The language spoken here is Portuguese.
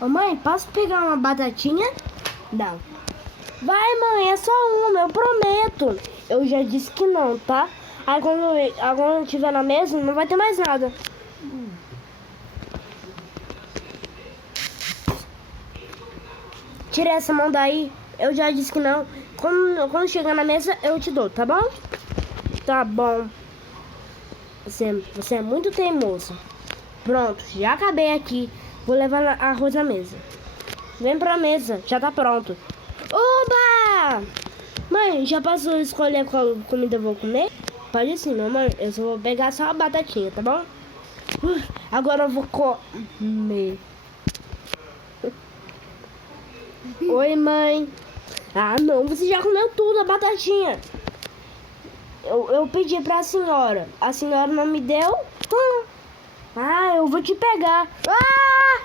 Ô mãe, posso pegar uma batatinha? Não. Vai, mãe, é só uma, eu prometo. Eu já disse que não, tá? Aí quando eu tiver na mesa, não vai ter mais nada. Tira essa mão daí. Eu já disse que não. Quando chegar na mesa, eu te dou, tá bom? Tá bom. Você é muito teimoso. Pronto, já acabei aqui. Vou levar arroz na mesa. Vem pra mesa, já tá pronto. Oba! Mãe, já posso escolher qual comida eu vou comer? Pode sim, mamãe. Eu só vou pegar só a batatinha, tá bom? Agora eu vou comer. Oi, mãe. Ah, não, você já comeu tudo, a batatinha. Eu pedi pra senhora. A senhora não me deu? Ah, eu vou te pegar. Ah!